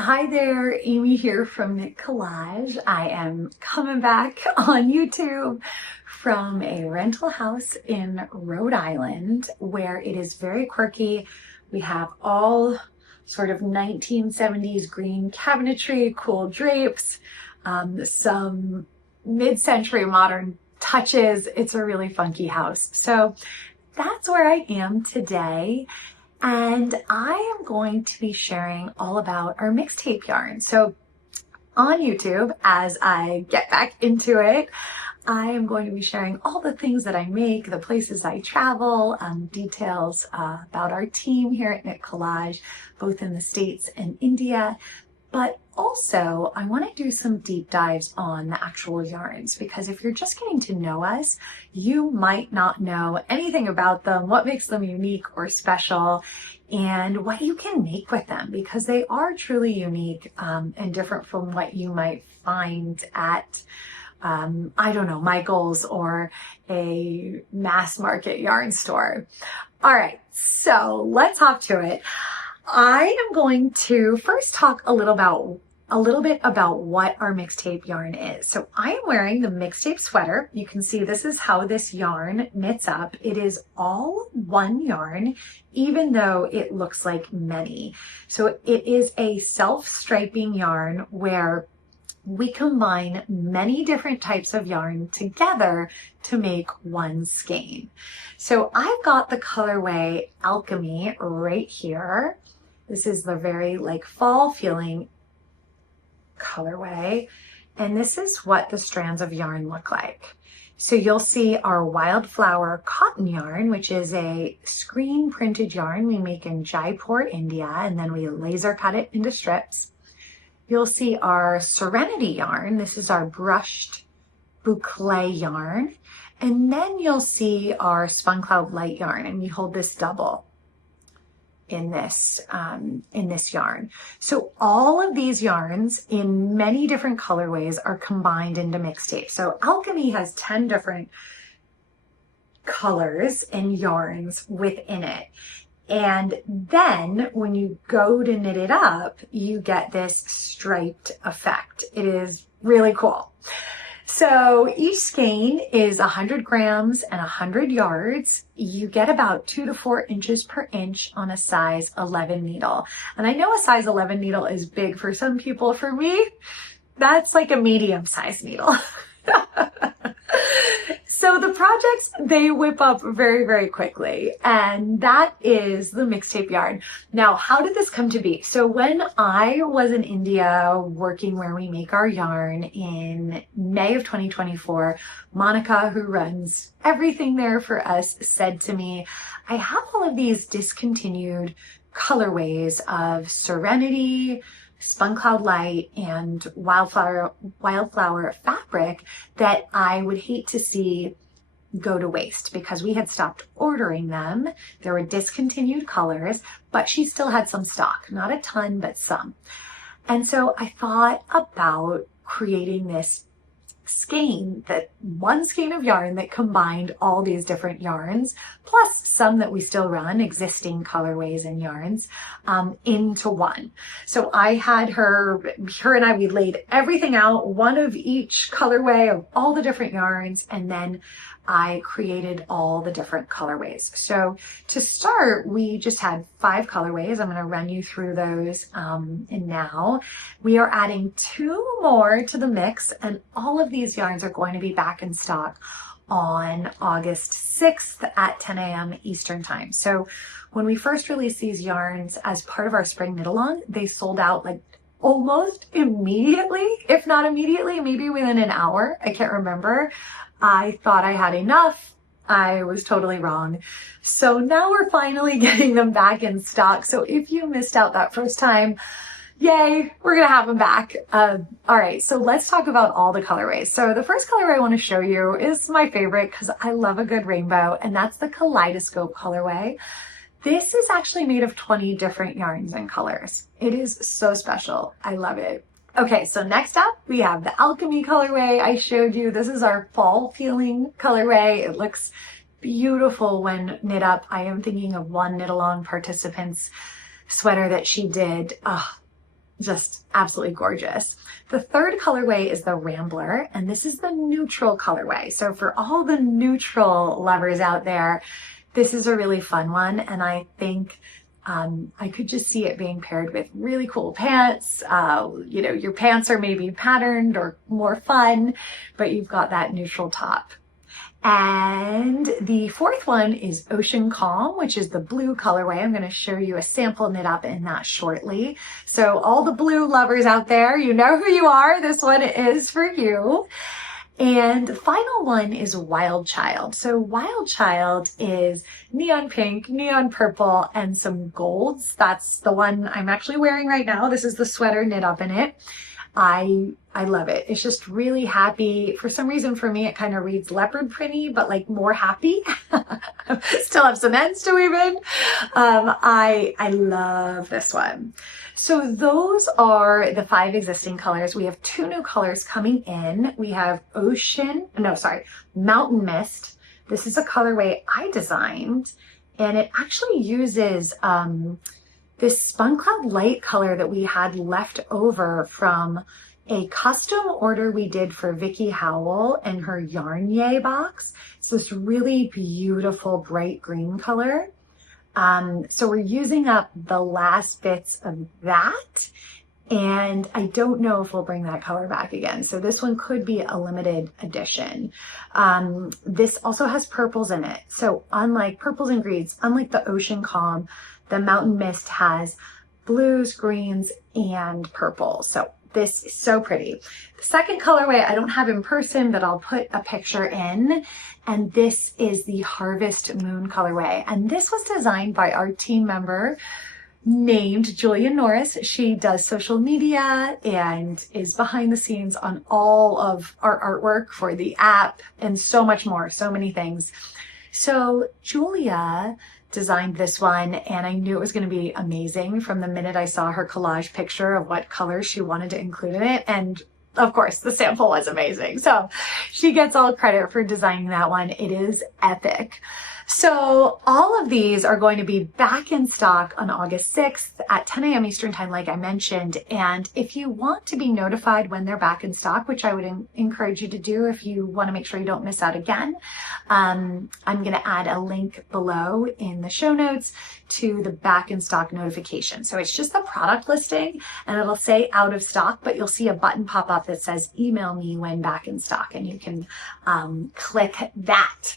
Hi there, Amy here from Knit Collage. I am coming back on YouTube from a rental house in Rhode Island where it is very quirky. We have all sort of 1970s green cabinetry, cool drapes, some mid-century modern touches. It's a really funky house. So that's where I am today. And I am going to be sharing all about our mixtape yarn. So on YouTube, as I get back into it, I am going to be sharing all the things that I make, the places I travel, details about our team here at Knit Collage, both in the States and India. But also, I want to do some deep dives on the actual yarns, because if you're just getting to know us, you might not know anything about them, what makes them unique or special, and what you can make with them, because they are truly unique and different from what you might find at I don't know, Michael's or a mass market yarn store. All right, so let's hop to it. I am going to first talk a little bit about what our mixtape yarn is. So I am wearing the mixtape sweater. You can see this is how this yarn knits up. It is all one yarn, even though it looks like many. So it is a self-striping yarn where we combine many different types of yarn together to make one skein. So I've got the colorway Alchemy right here. This is the very fall feeling colorway. And this is what the strands of yarn look like. So you'll see our Wildflower cotton yarn, which is a screen printed yarn we make in Jaipur, India, and then we laser cut it into strips. You'll see our Serenity yarn. This is our brushed boucle yarn. And then you'll see our Spun Cloud Light yarn, and we hold this double in this yarn. So all of these yarns in many different colorways are combined into mixtape. So Alchemy has 10 different colors and yarns within it. And then when you go to knit it up, you get this striped effect. It is really cool. So each skein is 100 grams and 100 yards. You get about 2 to 4 inches per inch on a size 11 needle. And I know a size 11 needle is big for some people. For me, that's like a medium size needle. So the projects, they whip up very, very quickly, and that is the mixtape yarn. Now, how did this come to be? So when I was in India working where we make our yarn in May of 2024, Monica, who runs everything there for us, said to me, I have all of these discontinued colorways of Serenity, Spun Cloud Light, and Wildflower fabric that I would hate to see go to waste, because we had stopped ordering them. There were discontinued colors, but she still had some stock, not a ton, but some. And so I thought about creating this one skein of yarn that combined all these different yarns, plus some that we still run, existing colorways and yarns, into one. So I had her and I, we laid everything out, one of each colorway of all the different yarns, and then I created all the different colorways. So to start, we just had 5 colorways. I'm going to run you through those. And now we are adding 2 more to the mix, and all of these yarns are going to be back in stock on August 6th at 10 a.m. Eastern time. So when we first released these yarns as part of our spring knit along, they sold out almost immediately, if not immediately, maybe within an hour. I can't remember. I thought I had enough. I was totally wrong. So now we're finally getting them back in stock. So if you missed out that first time, yay, we're going to have them back. All right, so let's talk about all the colorways. So the first colorway I want to show you is my favorite because I love a good rainbow, and that's the Kaleidoscope colorway. This is actually made of 20 different yarns and colors. It is so special. I love it. Okay, so next up we have the Alchemy colorway I showed you. This is our fall feeling colorway. It looks beautiful when knit up. I am thinking of one knit along participant's sweater that she did. just absolutely gorgeous. The third colorway is the Rambler, and this is the neutral colorway. So for all the neutral lovers out there, this is a really fun one, and I think I could just see it being paired with really cool pants. You know, your pants are maybe patterned or more fun, but you've got that neutral top. And the fourth one is Ocean Calm, which is the blue colorway. I'm going to show you a sample knit up in that shortly. So all the blue lovers out there, you know who you are. This one is for you. And the final one is Wild Child. So Wild Child is neon pink, neon purple, and some golds. That's the one I'm actually wearing right now. This is the sweater knit up in it. I love it. It's just really happy. For some reason, for me, it kind of reads leopard printy, but like more happy. Still have some ends to weave in. I love this one. So those are the 5 existing colors. We have 2 new colors coming in. We have Mountain Mist. This is a colorway I designed, and it actually uses this Spun Cloud Light color that we had left over from a custom order we did for Vicky Howell and her Yarn Yay box. It's this really beautiful bright green color. So we're using up the last bits of that, and I don't know if we'll bring that color back again. So this one could be a limited edition. This also has purples in it. So unlike purples and greens, unlike the Ocean Calm, the Mountain Mist has blues, greens, and purple. So this is so pretty. The second colorway I don't have in person, but I'll put a picture in. And this is the Harvest Moon colorway. And this was designed by our team member named Julia Norris. She does social media and is behind the scenes on all of our artwork for the app and so much more, so many things. So Julia designed this one, and I knew it was going to be amazing from the minute I saw her collage picture of what colors she wanted to include in it. And of course, the sample was amazing. So she gets all credit for designing that one. It is epic. So all of these are going to be back in stock on August 6th at 10 a.m. Eastern time, like I mentioned. And if you want to be notified when they're back in stock, which I would encourage you to do if you want to make sure you don't miss out again, I'm going to add a link below in the show notes to the back in stock notification. So it's just the product listing, and it'll say out of stock, but you'll see a button pop up that says email me when back in stock, and you can click that.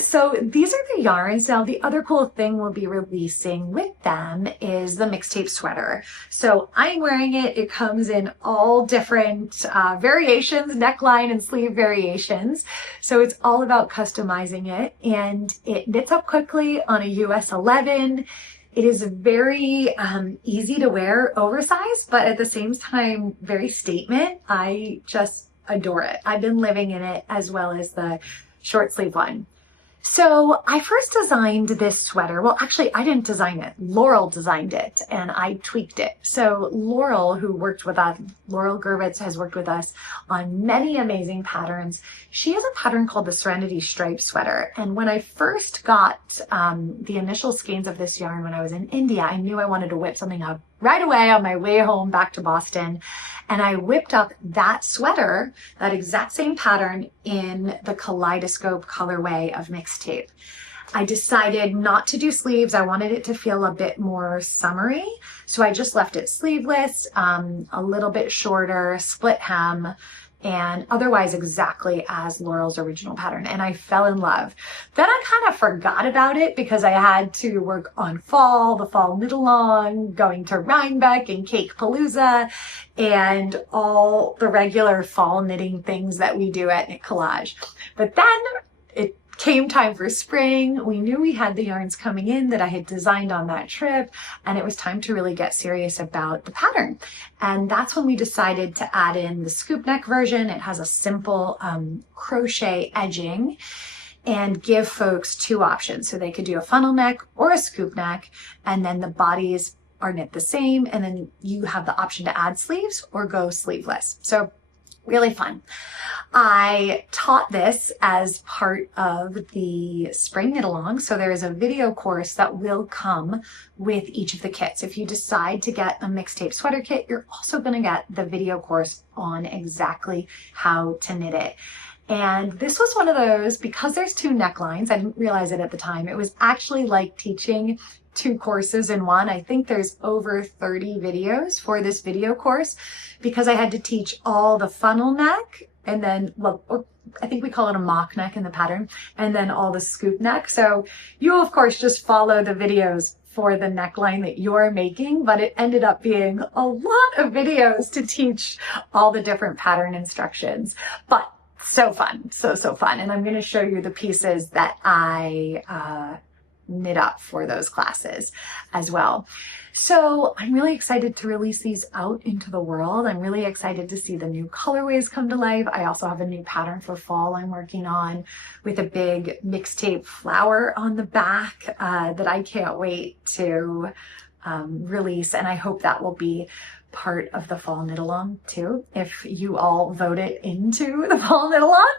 So these are the yarns. Now, the other cool thing we'll be releasing with them is the Mixtape sweater. So I'm wearing it. It comes in all different variations, neckline and sleeve variations. So it's all about customizing it, and it knits up quickly on a US 11. It is very easy to wear, oversized, but at the same time, very statement. I just adore it. I've been living in it, as well as the short sleeve one. So I first designed this sweater. Well, actually, I didn't design it. Laurel designed it, and I tweaked it. So Laurel, who worked with us, Laurel Gervitz, has worked with us on many amazing patterns. She has a pattern called the Serenity Stripe sweater. And when I first got the initial skeins of this yarn when I was in India, I knew I wanted to whip something up right away on my way home back to Boston. And I whipped up that sweater, that exact same pattern, in the Kaleidoscope colorway of Mixtape. I decided not to do sleeves. I wanted it to feel a bit more summery. So I just left it sleeveless, a little bit shorter, split hem, and otherwise exactly as Laurel's original pattern. And I fell in love. Then I kind of forgot about it because I had to work on the fall knit along, going to Rhinebeck and Cake Palooza, and all the regular fall knitting things that we do at Knit Collage. But then it came time for spring. We knew we had the yarns coming in that I had designed on that trip, and it was time to really get serious about the pattern. And that's when we decided to add in the scoop neck version. It has a simple crochet edging, and give folks 2 options. So they could do a funnel neck or a scoop neck, and then the bodies are knit the same, and then you have the option to add sleeves or go sleeveless. So Really fun. I taught this as part of the spring knit along. So there is a video course that will come with each of the kits. If you decide to get a mixtape sweater kit, you're also going to get the video course on exactly how to knit it. And this was one of those, because there's two necklines, I didn't realize it at the time. It was actually like teaching two courses in one. I think there's over 30 videos for this video course because I had to teach all the funnel neck and then, well, I think we call it a mock neck in the pattern, and then all the scoop neck. So you, of course, just follow the videos for the neckline that you're making, but it ended up being a lot of videos to teach all the different pattern instructions. But so fun, so fun. And I'm going to show you the pieces that I knit up for those classes as well. So I'm really excited to release these out into the world. I'm really excited to see the new colorways come to life. I also have a new pattern for fall I'm working on with a big mixtape flower on the back that I can't wait to release. And I hope that will be part of the fall knit along too, if you all vote it into the fall knit along.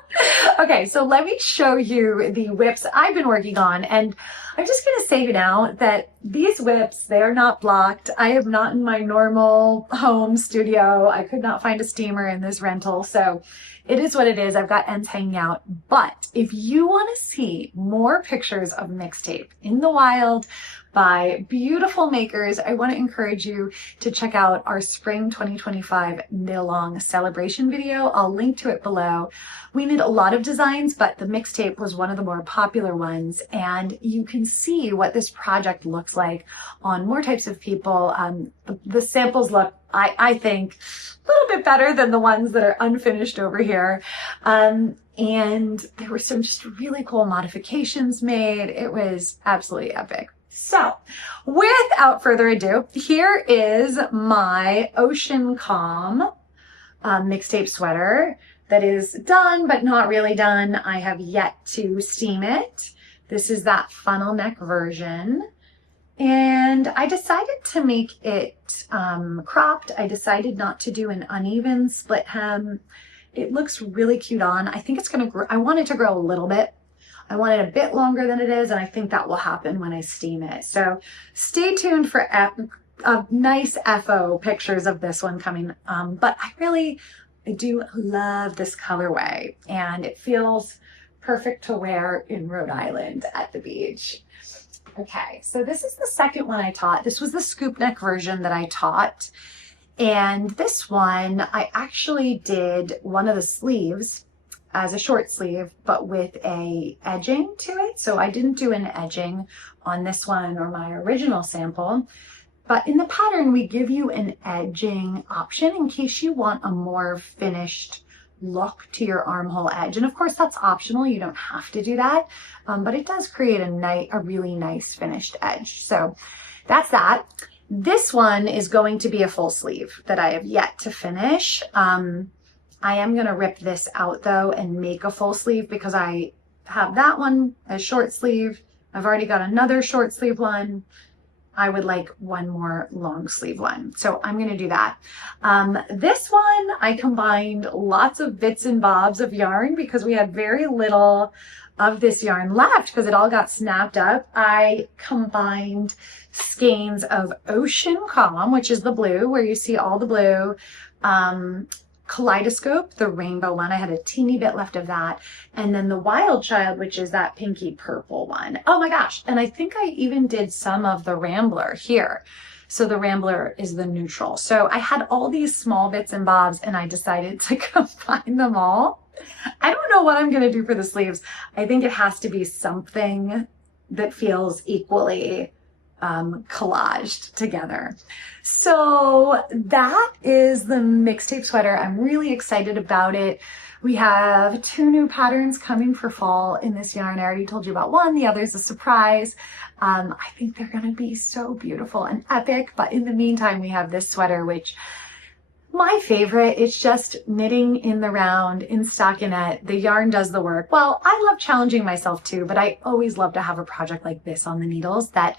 Okay, so let me show you the whips I've been working on. And I'm just going to say now that these whips, they are not blocked. I am not in my normal home studio. I could not find a steamer in this rental. So it is what it is. I've got ends hanging out. But if you want to see more pictures of Mixtape in the wild by beautiful makers, I want to encourage you to check out our spring 2025 knit along celebration video. I'll link to it below. We knit a lot of designs, but the Mixtape was one of the more popular ones. And you can see what this project looks like on more types of people. The samples look, I think, a little bit better than the ones that are unfinished over here. And there were some just really cool modifications made. It was absolutely epic. So without further ado, here is my Ocean Calm mixtape sweater that is done, but not really done. I have yet to steam it. This is that funnel neck version. And I decided to make it cropped. I decided not to do an uneven split hem. It looks really cute on. I think it's gonna grow. I want it to grow a little bit. I want it a bit longer than it is, and I think that will happen when I steam it. So stay tuned for nice FO pictures of this one coming. But I do love this colorway, and it feels perfect to wear in Rhode Island at the beach. Okay, so this is the second one I taught. This was the scoop neck version that I taught. And this one, I actually did one of the sleeves as a short sleeve, but with a edging to it. So I didn't do an edging on this one or my original sample, but in the pattern, we give you an edging option in case you want a more finished look to your armhole edge. And of course that's optional. You don't have to do that, but it does create a really nice finished edge. So that's that. This one is going to be a full sleeve that I have yet to finish. I am going to rip this out though and make a full sleeve because I have that one as short sleeve. I've already got another short sleeve one. I would like one more long sleeve one. So I'm going to do that. This one, I combined lots of bits and bobs of yarn because we had very little of this yarn left because it all got snapped up. I combined skeins of Ocean Calm, which is the blue, where you see all the blue, Kaleidoscope, the rainbow one. I had a teeny bit left of that. And then the Wild Child, which is that pinky purple one. Oh my gosh. And I think I even did some of the Rambler here. So the Rambler is the neutral. So I had all these small bits and bobs and I decided to combine them all. I don't know what I'm going to do for the sleeves. I think it has to be something that feels equally collaged together. So that is the Mixtape sweater. I'm really excited about it. We have 2 new patterns coming for fall in this yarn. I already told you about one. The other is a surprise. I think they're going to be so beautiful and epic. But in the meantime, we have this sweater, which my favorite. It's just knitting in the round in stockinette. The yarn does the work. Well, I love challenging myself too, but I always love to have a project like this on the needles that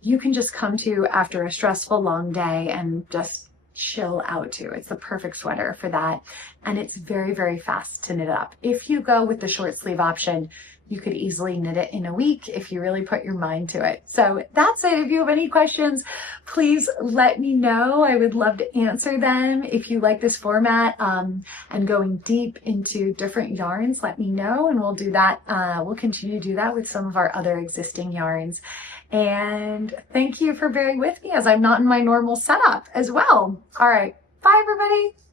you can just come to after a stressful long day and just chill out to. It's the perfect sweater for that. and it's very, very fast to knit up. If you go with the short sleeve option, you could easily knit it in a week if you really put your mind to it. So that's it. If you have any questions, please let me know. I would love to answer them. If you like this format and going deep into different yarns, let me know, and we'll do that. We'll continue to do that with some of our other existing yarns. And thank you for bearing with me as I'm not in my normal setup as well. All right. Bye, everybody.